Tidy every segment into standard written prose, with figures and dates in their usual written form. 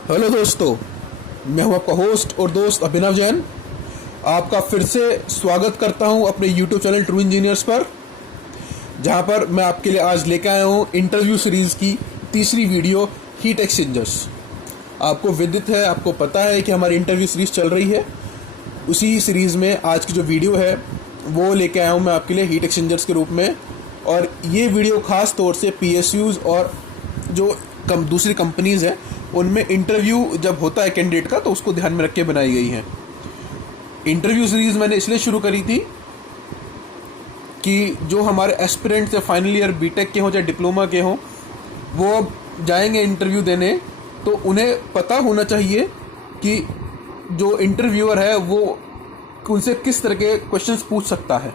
Hello दोस्तों, मैं हूं आपका होस्ट और दोस्त अभिनव जैन। आपका फिर से स्वागत करता हूं अपने YouTube चैनल ट्रू इंजीनियर्स पर, जहां पर मैं आपके लिए आज लेकर आया हूं इंटरव्यू सीरीज़ की तीसरी वीडियो, हीट एक्सचेंजर्स। आपको विदित है, आपको पता है कि हमारी इंटरव्यू सीरीज़ चल रही है। उसी सीरीज़ में आज की जो वीडियो है वो लेके आया हूँ मैं आपके लिए हीट एक्सचेंजर्स के रूप में। और ये वीडियो ख़ास तौर से PSUs और जो दूसरी कंपनीज़ हैं उनमें इंटरव्यू जब होता है कैंडिडेट का, तो उसको ध्यान में रख के बनाई गई है। इंटरव्यू सीरीज़ मैंने इसलिए शुरू करी थी कि जो हमारे एस्पिरेंट्स या फाइनल ईयर बीटेक के हों चाहे डिप्लोमा के हों, वो अब जाएंगे इंटरव्यू देने, तो उन्हें पता होना चाहिए कि जो इंटरव्यूअर है वो उनसे किस तरह के क्वेश्चंस पूछ सकता है।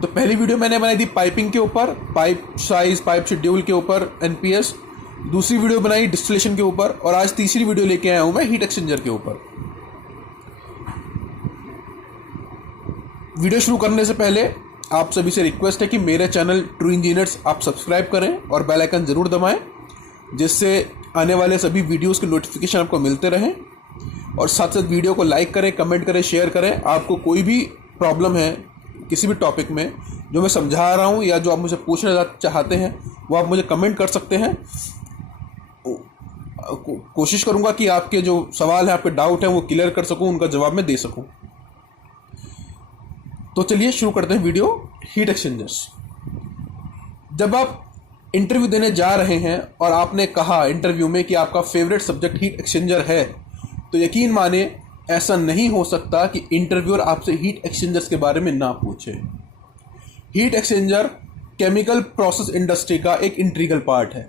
तो पहली वीडियो मैंने बनाई थी पाइपिंग के ऊपर, पाइप साइज, पाइप शेड्यूल के ऊपर, NPS। दूसरी वीडियो बनाई डिस्टिलेशन के ऊपर, और आज तीसरी वीडियो लेके आया हूं मैं हीट एक्सचेंजर के ऊपर। वीडियो शुरू करने से पहले आप सभी से रिक्वेस्ट है कि मेरे चैनल ट्रू इंजीनियर्स आप सब्सक्राइब करें और बेल आइकन ज़रूर दबाएं, जिससे आने वाले सभी वीडियोस के नोटिफिकेशन आपको मिलते रहें। और साथ साथ वीडियो को लाइक करें, कमेंट करें, शेयर करें। आपको कोई भी प्रॉब्लम है किसी भी टॉपिक में जो मैं समझा रहा हूं या जो आप मुझे पूछना चाहते हैं, वो आप मुझे कमेंट कर सकते हैं। कोशिश करूंगा कि आपके जो सवाल है, आपके डाउट है, वो क्लियर कर सकूं, उनका जवाब मैं दे सकूं। तो चलिए शुरू करते हैं वीडियो, हीट एक्सचेंजर्स। जब आप इंटरव्यू देने जा रहे हैं और आपने कहा इंटरव्यू में कि आपका फेवरेट सब्जेक्ट हीट एक्सचेंजर है, तो यकीन माने ऐसा नहीं हो सकता कि इंटरव्यूअर आपसे हीट एक्सचेंजर्स के बारे में ना पूछे। Heat exchanger chemical process industry का एक इंटीग्रल पार्ट है।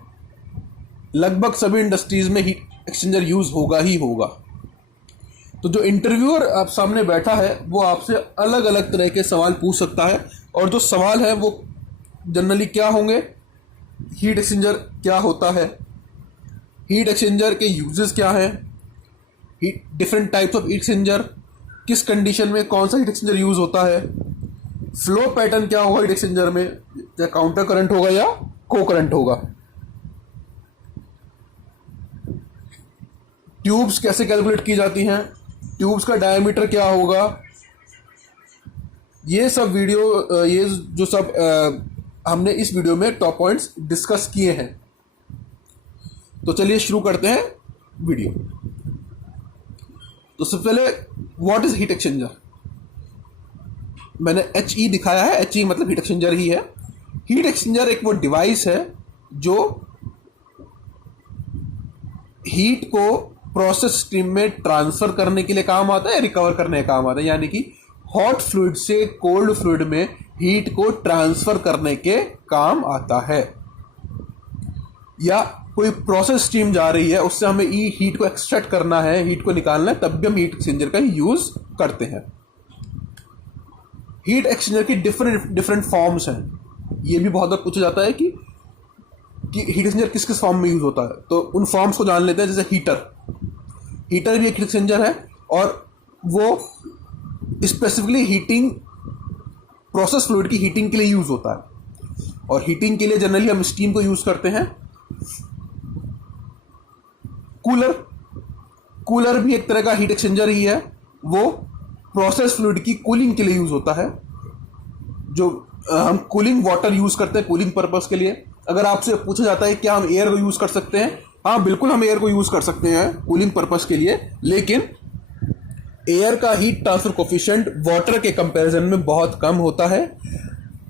लगभग सभी इंडस्ट्रीज में हीट एक्सचेंजर यूज होगा ही होगा। तो जो इंटरव्यूअर आप सामने बैठा है वो आपसे अलग अलग तरह के सवाल पूछ सकता है, और जो सवाल है वो जनरली क्या होंगे, हीट एक्सचेंजर क्या होता है, हीट एक्सचेंजर के यूजेस क्या हैं, different types of heat exchanger, किस कंडीशन में कौन सा हीट एक्सचेंजर यूज होता है, फ्लो पैटर्न क्या होगा हीट एक्सचेंजर में, या काउंटर करंट होगा या को करंट होगा, ट्यूब्स कैसे कैलकुलेट की जाती हैं, ट्यूब्स का डायमीटर क्या होगा। ये सब वीडियो, ये जो सब हमने इस वीडियो में टॉप पॉइंट्स डिस्कस किए हैं। तो चलिए शुरू करते हैं वीडियो। तो सबसे पहले, व्हाट इज हीट एक्सचेंजर। मैंने HE दिखाया है, HE मतलब हीट एक्सचेंजर ही है। हीट एक्सचेंजर एक वो डिवाइस है जो हीट को प्रोसेस स्ट्रीम में ट्रांसफर करने के लिए काम आता है या रिकवर करने का काम आता है। यानी कि हॉट फ्लूइड से कोल्ड फ्लूइड में हीट को ट्रांसफर करने के काम आता है, या कोई प्रोसेस स्ट्रीम जा रही है उससे हमें हीट को एक्सट्रैक्ट करना है, हीट को निकालना है, तब भी हम हीट एक्सचेंजर का यूज करते हैं। हीट एक्सचेंजर की डिफरेंट फॉर्म्स हैं। ये भी बहुत बार पूछा जाता है कि हीट एक्सचेंजर किस किस फॉर्म में यूज होता है, तो उन फॉर्म्स को जान लेते हैं। जैसे हीटर भी एक हीट एक्सचेंजर है, और वो स्पेसिफिकली हीटिंग, प्रोसेस फ्लूइड की हीटिंग के लिए यूज होता है। और हीटिंग के लिए जनरली हम स्टीम को यूज करते हैं। कूलर भी एक तरह का हीट एक्सचेंजर ही है। वो प्रोसेस फ्लूइड की कूलिंग के लिए यूज होता है। जो हम कूलिंग वाटर यूज करते हैं कूलिंग पर्पस के लिए। अगर आपसे पूछा जाता है क्या हम एयर को यूज कर सकते हैं, हाँ बिल्कुल हम एयर को यूज कर सकते हैं कूलिंग पर्पस के लिए, लेकिन एयर का हीट ट्रांसफर कोफिशिएंट वाटर के कंपैरिजन में बहुत कम होता है।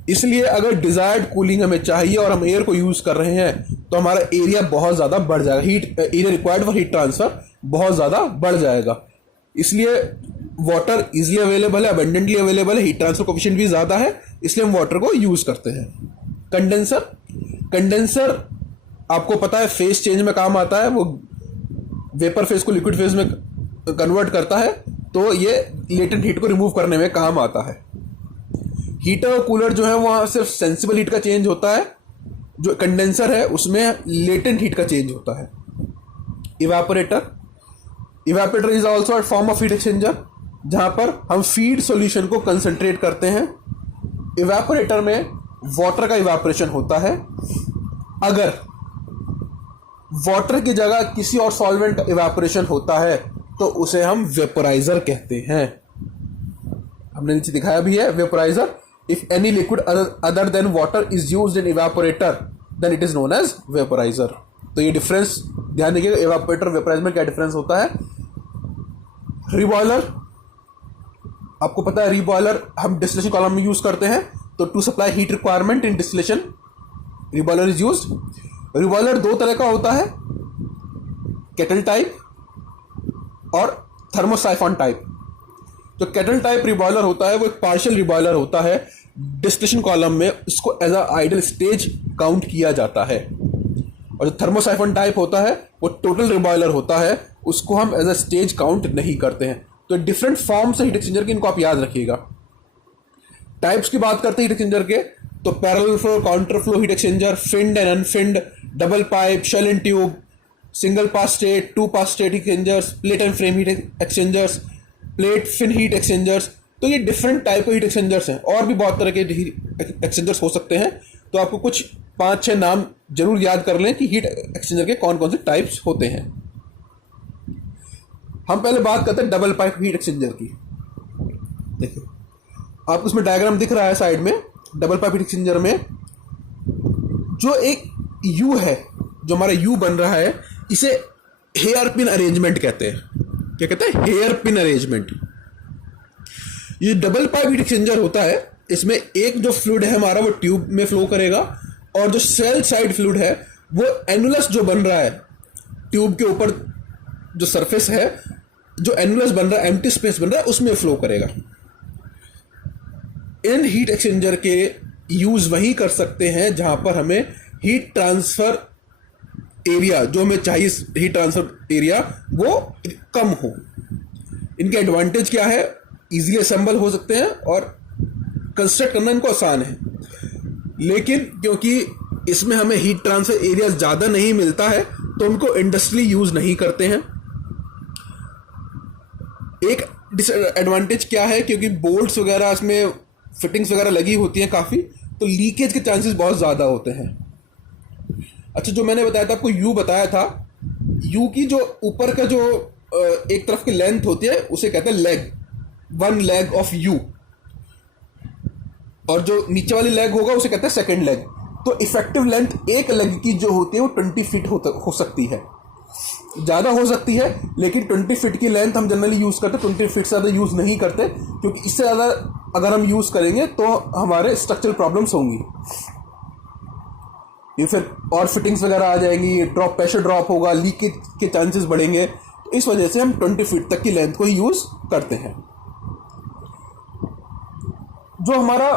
इसलिए अगर डिजायर्ड कूलिंग हमें चाहिए और हम एयर को यूज कर रहे हैं, तो हमारा एरिया बहुत ज्यादा बढ़ जाएगा, area required for heat transfer बहुत ज्यादा बढ़ जाएगा। इसलिए वाटर इजीली अवेलेबल है, अबंडेंटली अवेलेबल है, हीट ट्रांसफर कोफिशिएंट भी ज्यादा है, इसलिए हम वाटर को यूज करते हैं। कंडेंसर आपको पता है फेज चेंज में काम आता है। वो वेपर फेज को लिक्विड फेज में कन्वर्ट करता है, तो ये लेटेंट हीट को रिमूव करने में काम आता है। हीटर और कूलर जो है वहां सिर्फ सेंसिबल हीट का चेंज होता है। जो कंडेंसर है उसमें लेटेंट हीट का चेंज होता है। Evaporator is also a form of heat exchanger, जहां पर हम फीड सॉल्यूशन को कंसंट्रेट करते हैं। इवेपोरेटर में वाटर का इवेपोरेशन होता है। अगर वाटर की जगह किसी और सॉल्वेंट इवेपोरेशन होता है तो उसे हम वेपोराइजर कहते हैं। हमने नीचे दिखाया भी है vaporizer. If any liquid other than water is used in evaporator then it is known as vaporizer. तो ये डिफरेंस ध्यान रखिएगा, इवेपोरेटर वेपोराइजर में क्या डिफरेंस होता है। रिबॉयलर, आपको पता है रिबॉयलर हम डिस्टिलेशन कॉलम में यूज करते हैं, तो to supply heat requirement in distillation reboiler is used. Reboiler दो तरह का होता है, केटल टाइप और थर्मोसाइफॉन टाइप। जो केटल टाइप रिबॉयलर होता है वो एक पार्शियल रिबॉयलर होता है, डिस्टिलेशन कॉलम में इसको as a ideal stage count किया जाता है। और जो थर्मोसाइफॉन टाइप होता है वो टोटल रिबॉयलर होता है, उसको हम एज अ स्टेज काउंट नहीं करते हैं। तो डिफरेंट फॉर्म्स है हीट एक्सचेंजर के, इनको आप याद रखिएगा। टाइप्स की बात करते हैं हीट एक्सचेंजर के, तो parallel flow, counter flow heat exchanger, finned and unfinned, double pipe, shell and tube, single pass state, two pass state heat exchangers, plate and frame heat exchangers, plate fin heat exchangers. तो ये different type के heat exchangers हैं, और भी बहुत तरह के heat exchangers हो सकते हैं। तो आपको कुछ 5-6 नाम जरूर याद कर लें कि हीट एक्सचेंजर के कौन कौन से टाइप्स होते हैं। हम पहले बात करते हैं डबल पाइप हीट एक्सचेंजर की। देखिए आपको उसमें डायग्राम दिख रहा है साइड में। डबल पाइप हीट एक्सचेंजर में जो एक यू है, जो हमारा यू बन रहा है, इसे हेयर पिन अरेंजमेंट कहते हैं। क्या कहते हैं? Hairpin arrangement. ये डबल पाइप हीट एक्सचेंजर होता है, इसमें एक जो फ्लूइड है हमारा वो ट्यूब में फ्लो करेगा, और जो सेल साइड फ्लूइड है वो एनुलस जो बन रहा है ट्यूब के ऊपर, जो सरफेस है, जो एनुलस बन रहा है, एम्प्टी स्पेस बन रहा है, उसमें फ्लो करेगा। इन हीट एक्सचेंजर के यूज वही कर सकते हैं जहां पर हमें हीट ट्रांसफर एरिया, जो हमें चाहिए हीट ट्रांसफर एरिया, वो कम हो। इनके एडवांटेज क्या है? इजीली असेंबल हो सकते हैं और कंस्ट्रक्ट करना इनको आसान है। लेकिन क्योंकि इसमें हमें हीट ट्रांसफर एरिया ज्यादा नहीं मिलता है तो उनको इंडस्ट्री यूज नहीं करते हैं। एक डिसएडवांटेज क्या है, क्योंकि बोल्ट्स वगैरह इसमें फिटिंग्स वगैरह लगी होती हैं काफी, तो लीकेज के चांसेस बहुत ज्यादा होते हैं। अच्छा, जो मैंने बताया था आपको, यू बताया था, यू की जो ऊपर का जो एक तरफ की लेंथ होती है उसे कहते हैं leg, one leg of you, और जो नीचे वाली लेग होगा उसे कहते हैं सेकंड लेग। तो इफेक्टिव लेंथ एक लेग की जो होती है वो 20 फीट हो सकती है, ज्यादा हो सकती है, लेकिन 20 फीट की लेंथ हम जनरली यूज करते हैं। 20 फीट से ज्यादा यूज नहीं करते, क्योंकि इससे ज्यादा अगर हम यूज करेंगे तो हमारे स्ट्रक्चरल प्रॉब्लम्स होंगी, ये फिर और फिटिंग्स वगैरह आ जाएंगी, ड्रॉप, प्रेशर ड्रॉप होगा, लीकेज के चांसेस बढ़ेंगे। तो इस वजह से हम 20 फीट तक की लेंथ को ही यूज करते हैं। जो हमारा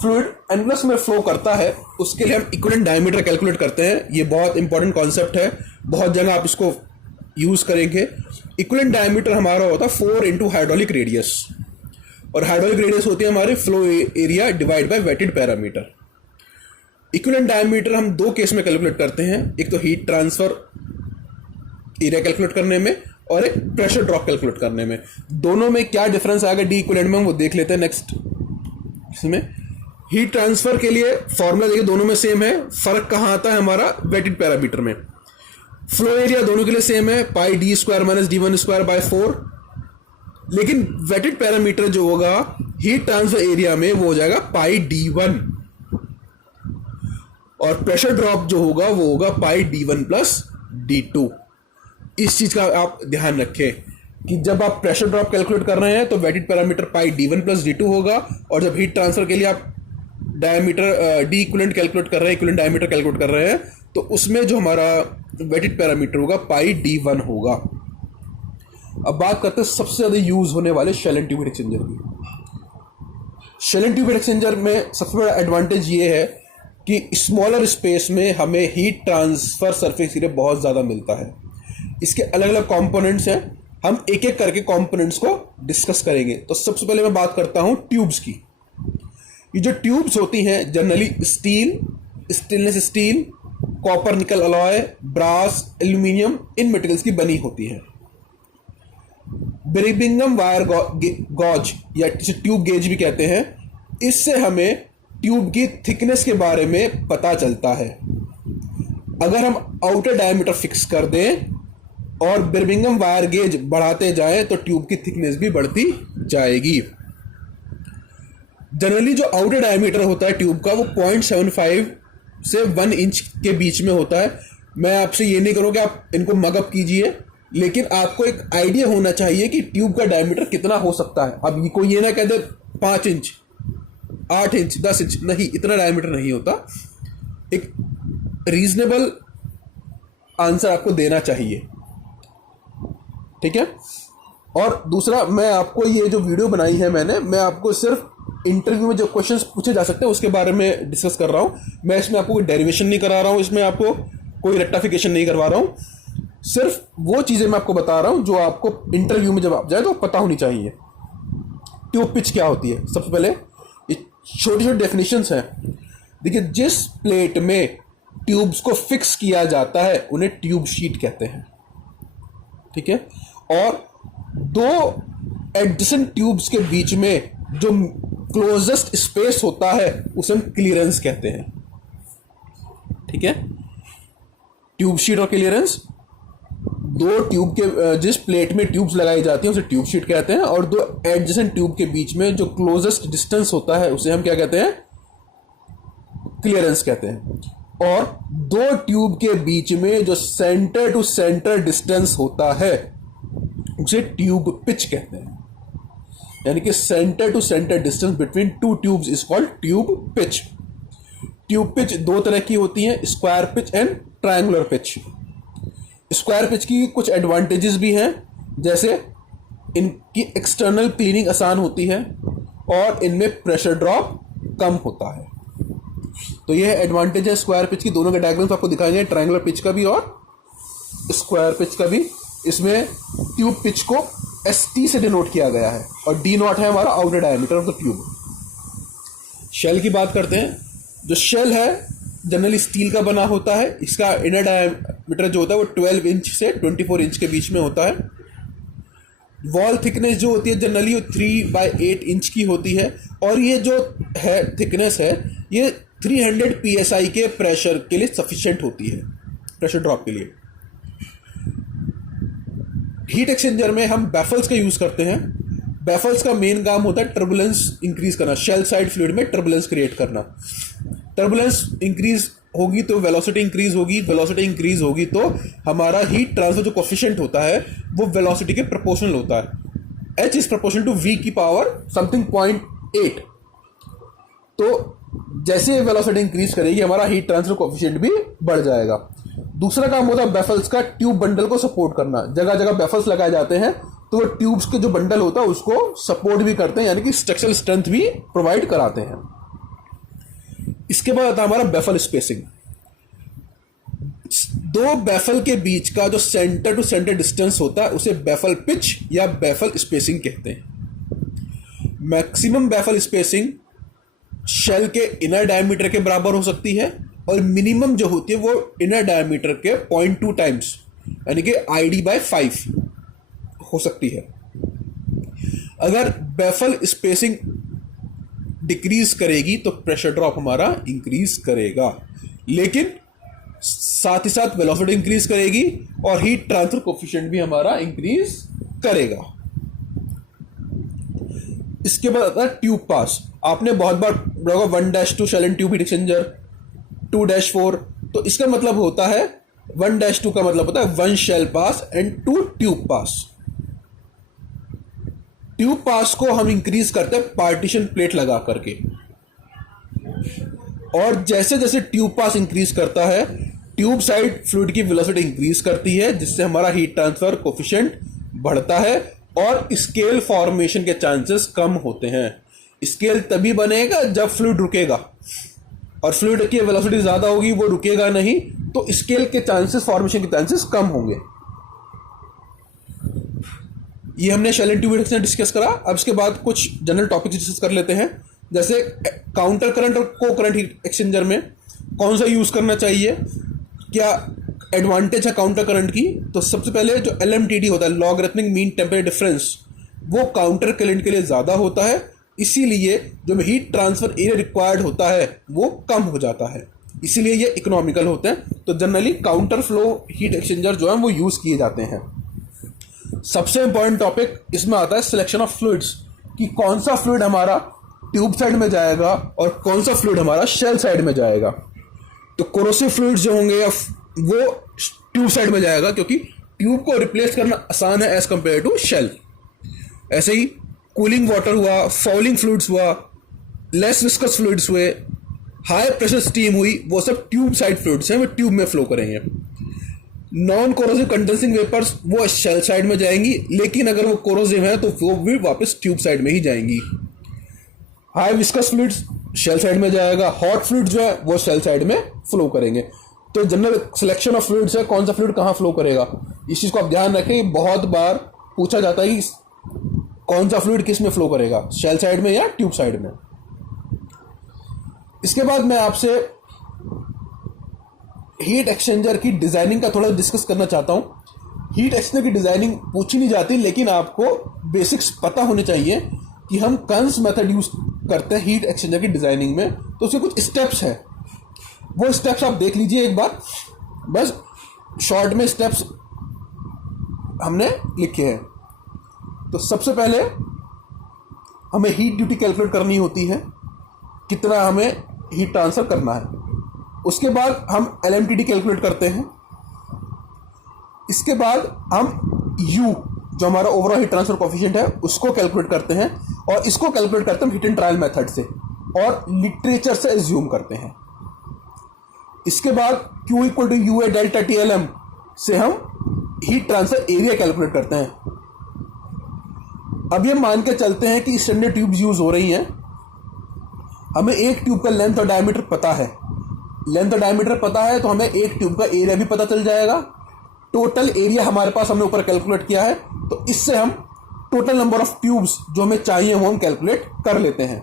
फ्लूइड एनुलस में फ्लो करता है उसके लिए हम इक्विवेलेंट डायमीटर कैलकुलेट करते हैं। ये बहुत इंपॉर्टेंट कॉन्सेप्ट है, बहुत जगह आप इसको यूज करेंगे। इक्विवेलेंट डायमीटर हमारा होता है 4 इंटू हाइड्रोलिक रेडियस, और हाइड्रोलिक रेडियस होती है हमारे flow area divide by wetted parameter. Equivalent diameter हम दो केस में कैलकुलेट करते हैं, एक तो हीट ट्रांसफर एरिया कैलकुलेट करने में और एक प्रेशर ड्रॉप कैलकुलेट करने में। दोनों में क्या डिफरेंस आएगा डी इक्विवेलेंट में, हम वो देख लेते हैं नेक्स्ट। इसमें हीट ट्रांसफर के लिए फॉर्मूला देखिए दोनों में सेम है, फर्क कहां आता है हमारा वेटेड पैरामीटर में। फ्लो एरिया दोनों के लिए सेम है, pi D square minus D one square by 4, लेकिन वेटेड पैरामीटर जो होगा हीट ट्रांसफर एरिया में वो हो जाएगा पाई डी वन, और प्रेशर ड्रॉप जो होगा वो होगा pi D one plus D two. इस चीज का आप ध्यान रखें कि जब आप प्रेशर ड्रॉप कैलकुलेट कर रहे हैं तो weighted parameter pi D one plus D two होगा, और जब हीट ट्रांसफर के लिए आप डायमीटर डी इक्विवेलेंट कैलकुलेट कर रहे हैं, इक्विवेलेंट डायमीटर कैलकुलेट कर रहे हैं, तो उसमें जो हमारा वेटेड पैरामीटर होगा पाई डी वन होगा। अब बात करते हैं सबसे ज्यादा यूज होने वाले shell and tube heat exchanger की। Shell and tube heat exchanger में सबसे बड़ा एडवांटेज ये है कि स्मॉलर स्पेस में हमें हीट ट्रांसफर सरफेस एरिया बहुत ज्यादा मिलता है। इसके अलग अलग कंपोनेंट्स हैं, हम एक एक करके कंपोनेंट्स को डिस्कस करेंगे। तो सबसे पहले मैं बात करता हूं ट्यूब्स की। ये जो ट्यूब्स होती हैं generally steel, stainless steel, copper nickel alloy, brass, aluminium, इन मटेरियल्स की बनी होती है। ब्रिबिंगम वायर गॉज या ट्यूब गेज भी कहते हैं, इससे हमें ट्यूब की थिकनेस के बारे में पता चलता है। अगर हम आउटर डायमीटर फिक्स कर दें और बर्मिंघम वायर गेज बढ़ाते जाएं तो ट्यूब की थिकनेस भी बढ़ती जाएगी। जनरली जो आउटर डायमीटर होता है ट्यूब का वो 0.75 से 1 इंच के बीच में होता है। मैं आपसे ये नहीं करूँ कि आप इनको मगअप कीजिए, लेकिन आपको एक आइडिया होना चाहिए कि ट्यूब का डायमीटर कितना हो सकता है। अब कोई ये ना कह दे 5 इंच, 8 इंच, 10 इंच, नहीं, इतना डायमीटर नहीं होता। एक रीजनेबल आंसर आपको देना चाहिए, ठीक है। और दूसरा, मैं आपको ये जो वीडियो बनाई है मैं आपको सिर्फ इंटरव्यू में जो क्वेश्चंस पूछे जा सकते हैं उसके बारे में डिस्कस कर रहा हूं। मैं इसमें आपको कोई डेरिवेशन नहीं करा रहा हूं, इसमें आपको कोई रेक्टिफिकेशन नहीं करवा रहा हूं। सिर्फ वो चीजें मैं आपको बता रहा हूं जो आपको इंटरव्यू में जब आप जाए तो पता होनी चाहिए। ट्यूब पिच क्या होती है? सबसे पहले ये छोटी छोटी डेफिनेशंस हैं। देखिए, जिस प्लेट में ट्यूब्स को फिक्स किया जाता है उन्हें ट्यूब शीट कहते हैं, ठीक है। और दो एडजेसेंट ट्यूब्स के बीच में जो क्लोजेस्ट स्पेस होता है उसे हम क्लियरेंस कहते हैं, ठीक है। ट्यूब शीट और क्लियरेंस, दो ट्यूब के जिस प्लेट में ट्यूब्स लगाई जाती हैं उसे ट्यूब शीट कहते हैं, और दो एडजेसेंट ट्यूब के बीच में जो क्लोजेस्ट डिस्टेंस होता है उसे हम क्या कहते हैं? क्लियरेंस कहते हैं। और दो ट्यूब के बीच में जो सेंटर टू सेंटर डिस्टेंस होता है उसे ट्यूब पिच कहते हैं। यानी कि centre to centre distance between two tubes is called tube pitch. Tube pitch दो तरह की होती है, square pitch and triangular pitch. Square pitch की कुछ एडवांटेजेस भी हैं, जैसे इनकी एक्सटर्नल क्लीनिंग आसान होती है और इनमें प्रेशर ड्रॉप कम होता है। तो यह एडवांटेज है स्क्वायर पिच की। दोनों के डायग्राम्स आपको दिखाएंगे, ट्रायंगुलर पिच का भी और स्क्वायर पिच का भी। इसमें ट्यूब पिच को ST से डिनोट किया गया है और D नॉट है हमारा outer diameter of the tube. Shell की बात करते हैं। जो शेल है जनरली स्टील का बना होता है। इसका इनर डायमीटर जो होता है वो 12 इंच से 24 इंच के बीच में होता है। वॉल थिकनेस जो होती है जनरली वो 3/8 इंच की होती है, और ये जो है थिकनेस है ये 300 PSI के प्रेशर के लिए सफिशिएंट होती है, प्रेशर ड्रॉप के लिए। हीट एक्सचेंजर में हम बैफल्स का यूज करते हैं। बैफल्स का मेन काम होता है टर्बुलेंस इंक्रीज करना, शेल साइड फ्लूइड में टर्बुलेंस क्रिएट करना। टर्बुलेंस इंक्रीज होगी तो वेलोसिटी इंक्रीज होगी, वेलोसिटी इंक्रीज होगी तो हमारा हीट ट्रांसफर जो कोफिशिएंट होता है वो वेलोसिटी के प्रोपोर्शनल होता है। H is proportional to V की पावर समथिंग 0.8। तो जैसे वेलोसिटी इंक्रीज करेगी हमारा हीट ट्रांसफर कोफिशिएंट भी बढ़ जाएगा। दूसरा काम होता है बैफल्स का ट्यूब बंडल को सपोर्ट करना। जगह जगह बैफल्स लगाए जाते हैं तो वो ट्यूब्स के जो बंडल होता है उसको सपोर्ट भी करते हैं, यानी कि स्ट्रक्चरल स्ट्रेंथ भी प्रोवाइड कराते हैं। इसके बाद आता है हमारा बैफल स्पेसिंग। दो बैफल के बीच का जो सेंटर टू सेंटर डिस्टेंस होता है उसे बैफल पिच या बैफल स्पेसिंग कहते हैं। मैक्सिमम बैफल स्पेसिंग शेल के इनर डायमीटर के बराबर हो सकती है, और मिनिमम जो होती है वो इनर डायमीटर के 0.2 टाइम्स यानी कि ID/5 हो सकती है। अगर बैफल स्पेसिंग डिक्रीज करेगी तो प्रेशर ड्रॉप हमारा इंक्रीज करेगा, लेकिन साथ ही साथ वेलोसिटी इंक्रीज करेगी और हीट ट्रांसफर कोफिशिएंट भी हमारा इंक्रीज करेगा। इसके बाद आता है ट्यूब पास। आपने बहुत बार पढ़ा होगा 1-2 shell and tube heat exchanger, 2-4। तो इसका मतलब होता है 1-2 का मतलब होता है 1 shell pass and 2 tube pass. Tube pass को हम इंक्रीज करते हैं पार्टीशन प्लेट लगा करके, और जैसे जैसे ट्यूब पास इंक्रीज करता है ट्यूब साइड फ्लूइड की वेलोसिटी इंक्रीज करती है, जिससे हमारा हीट ट्रांसफर कोफिशिएंट बढ़ता है और स्केल फॉर्मेशन के चांसेस कम होते हैं। स्केल तभी बनेगा जब फ्लूइड रुकेगा, और फ्लूइड की वेलोसिटी ज्यादा होगी, वो रुकेगा नहीं, तो स्केल के चांसेस, फॉर्मेशन के चांसेस कम होंगे। ये हमने shell and tube heat exchanger discuss करा। अब इसके बाद कुछ जनरल टॉपिक्स डिस्कस कर लेते हैं, जैसे काउंटर करंट और को करंट हीट एक्सचेंजर में कौन सा यूज करना चाहिए, क्या एडवांटेज है काउंटर करंट की। तो सबसे पहले जो LMTD होता है, लॉगरिथमिक मीन टेम्परेचर डिफरेंस, वो काउंटर करंट के लिए ज्यादा होता है, इसीलिए जो हीट ट्रांसफर एरिया रिक्वायर्ड होता है वो कम हो जाता है। इसीलिए ये इकोनॉमिकल होते हैं। तो generally counter flow heat exchanger जो है वो यूज़ किए जाते हैं। सबसे इंपॉर्टेंट टॉपिक इसमें आता है सिलेक्शन ऑफ फ्लूइड्स, कि कौन सा फ्लूइड हमारा ट्यूब साइड में जाएगा और कौन सा फ्लूइड हमारा शेल साइड में जाएगा। तो कोरोसिव फ्लूइड्स जो होंगे वो ट्यूब साइड में जाएगा, क्योंकि ट्यूब को रिप्लेस करना आसान है एज कंपेयर टू शेल। ऐसे ही कूलिंग वाटर हुआ, फॉलिंग फ्लूइड्स हुआ, लेस विस्कस फ्लूइड्स हुए, हाई प्रेशर स्टीम हुई, वो सब ट्यूब साइड फ्लूइड्स हैं, वो ट्यूब में फ्लो करेंगे। नॉन कोरोसिव कंडेंसिंग वेपर्स वो शेल साइड में जाएंगी, लेकिन अगर वो कोरोसिव है तो वो भी वापस ट्यूब साइड में ही जाएंगी। High viscous fluids shell side में जाएगा, हॉट फ्लूइड जो है वो शेल साइड में फ्लो करेंगे। तो जनरल सिलेक्शन ऑफ फ्लूइड्स है, कौन सा फ्लूइड कहाँ फ्लो करेगा, इस चीज़ को आप ध्यान रखें। बहुत बार पूछा जाता है कि कौन सा फ्लूइड किस में फ्लो करेगा, शेल साइड में या ट्यूब साइड में। इसके बाद मैं आपसे हीट एक्सचेंजर की डिजाइनिंग का थोड़ा डिस्कस करना चाहता हूं। हीट एक्सचेंजर की डिजाइनिंग पूछी नहीं जाती, लेकिन आपको बेसिक्स पता होने चाहिए कि हम कौन सा मेथड यूज करते हैं हीट एक्सचेंजर की डिजाइनिंग में। तो उसके कुछ स्टेप्स हैं, वो स्टेप्स आप देख लीजिए एक बार, बस शॉर्ट में स्टेप्स हमने लिखे हैं। तो सबसे पहले हमें हीट ड्यूटी कैलकुलेट करनी होती है, कितना हमें हीट ट्रांसफर करना है। उसके बाद हम LMTD कैलकुलेट करते हैं। इसके बाद हम U जो हमारा ओवरऑल हीट ट्रांसफर कोफिशिएंट है उसको कैलकुलेट करते हैं, और इसको कैलकुलेट करते हैं हीट एंड ट्रायल मेथड से और लिटरेचर से एज्यूम करते हैं। इसके बाद Q equal to UA delta TLM से हम हीट ट्रांसफर एरिया कैलकुलेट करते हैं। अब ये मान के चलते हैं कि स्टैंडर्ड ट्यूब्स यूज हो रही हैं, हमें एक ट्यूब का लेंथ और डायमीटर पता है। लेंथ और डायमीटर पता है तो हमें एक ट्यूब का एरिया भी पता चल जाएगा। टोटल एरिया हमारे पास हमने ऊपर कैलकुलेट किया है, तो इससे हम टोटल नंबर ऑफ ट्यूब्स जो हमें चाहिए वो हम कैलकुलेट कर लेते हैं।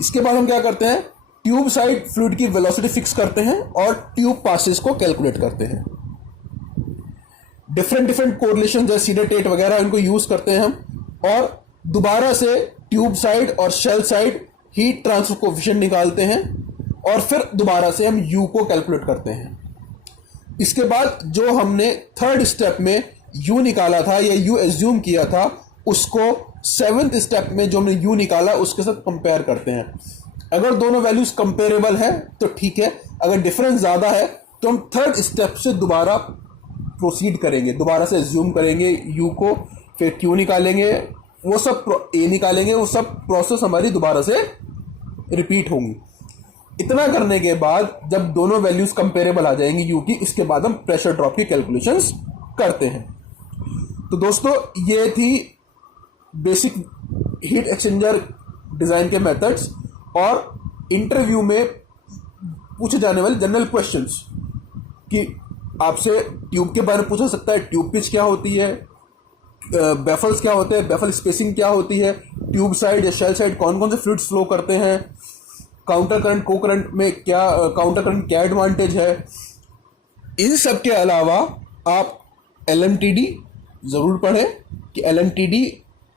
इसके बाद हम क्या करते हैं, ट्यूब साइड फ्लूइड की वेलोसिटी फिक्स करते हैं और ट्यूब पासेस को कैलकुलेट करते हैं। डिफरेंट कोरिलेशन जैसे सीडेटेट वगैरह इनको यूज करते हैं हम, और दोबारा से ट्यूब साइड और shell side heat transfer coefficient निकालते हैं, और फिर दोबारा से हम U को कैलकुलेट करते हैं। इसके बाद जो हमने थर्ड स्टेप में U निकाला था या U एज्यूम किया था, उसको सेवेंथ स्टेप में जो हमने U निकाला उसके साथ कंपेयर करते हैं। अगर दोनों वैल्यूज कंपेरेबल है तो ठीक है, अगर डिफरेंस ज़्यादा है तो हम थर्ड स्टेप से दोबारा प्रोसीड करेंगे, दोबारा से एज्यूम करेंगे U को, फिर Q निकालेंगे, वो सब A निकालेंगे, वो सब प्रोसेस हमारी दोबारा से रिपीट होंगी। इतना करने के बाद जब दोनों वैल्यूज कंपेरेबल आ जाएंगी U की, इसके बाद हम प्रेशर ड्रॉप की कैलकुलेशंस करते हैं। तो दोस्तों ये थी बेसिक हीट एक्सचेंजर डिजाइन के मेथड्स और इंटरव्यू में पूछे जाने वाले जनरल क्वेश्चंस, कि आपसे ट्यूब के बारे में पूछा सकता है, ट्यूब पिच क्या होती है, बेफल्स क्या होते हैं, बेफल स्पेसिंग क्या होती है, ट्यूब साइड या शेल साइड कौन कौन से फ्लूइड्स फ्लो करते हैं, काउंटर करंट को करंट में क्या काउंटर करंट क्या एडवांटेज है। इन सब के अलावा आप LMTD ज़रूर पढ़ें कि LMTD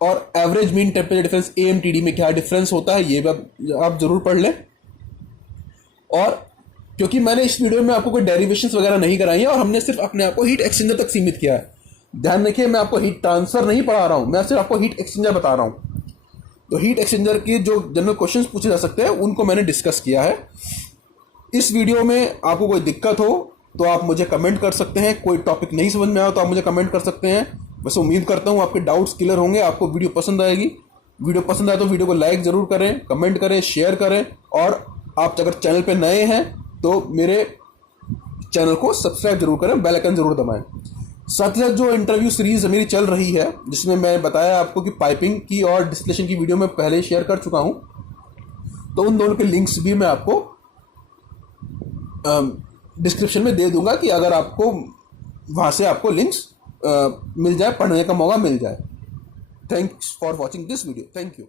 और average mean temperature difference AMTD में क्या डिफरेंस होता है, ये भी आप ज़रूर पढ़ लें। और क्योंकि मैंने इस वीडियो में आपको कोई डेरिवेशंस वगैरह नहीं कराई है और हमने सिर्फ अपने आप को हीट एक्सचेंजर तक सीमित किया है, ध्यान रखिए मैं आपको हीट ट्रांसफर नहीं पढ़ा रहा हूँ, मैं सिर्फ आपको हीट एक्सचेंजर बता रहा हूँ। तो हीट एक्सचेंजर के जो जनरल क्वेश्चंस पूछे जा सकते हैं उनको मैंने डिस्कस किया है। इस वीडियो में आपको कोई दिक्कत हो तो आप मुझे कमेंट कर सकते हैं, कोई टॉपिक नहीं समझ में आया तो आप मुझे कमेंट कर सकते हैं। बस उम्मीद करता हूँ आपके डाउट्स क्लियर होंगे, आपको वीडियो पसंद आएगी। वीडियो पसंद आए तो वीडियो को लाइक ज़रूर करें, कमेंट करें, शेयर करें, और आप अगर चैनल पर नए हैं तो मेरे चैनल को सब्सक्राइब जरूर करें, बेल आइकन जरूर दबाएं। साथ ही साथ जो इंटरव्यू सीरीज मेरी चल रही है जिसमें मैं बताया आपको कि पाइपिंग की और डिस्टिलेशन की वीडियो मैं पहले शेयर कर चुका हूं, तो उन दोनों के लिंक्स भी मैं आपको डिस्क्रिप्शन में दे दूंगा कि अगर आपको वहां से आपको लिंक्स मिल जाए, पढ़ने का मौका मिल जाए। Thanks for watching this video. Thank you.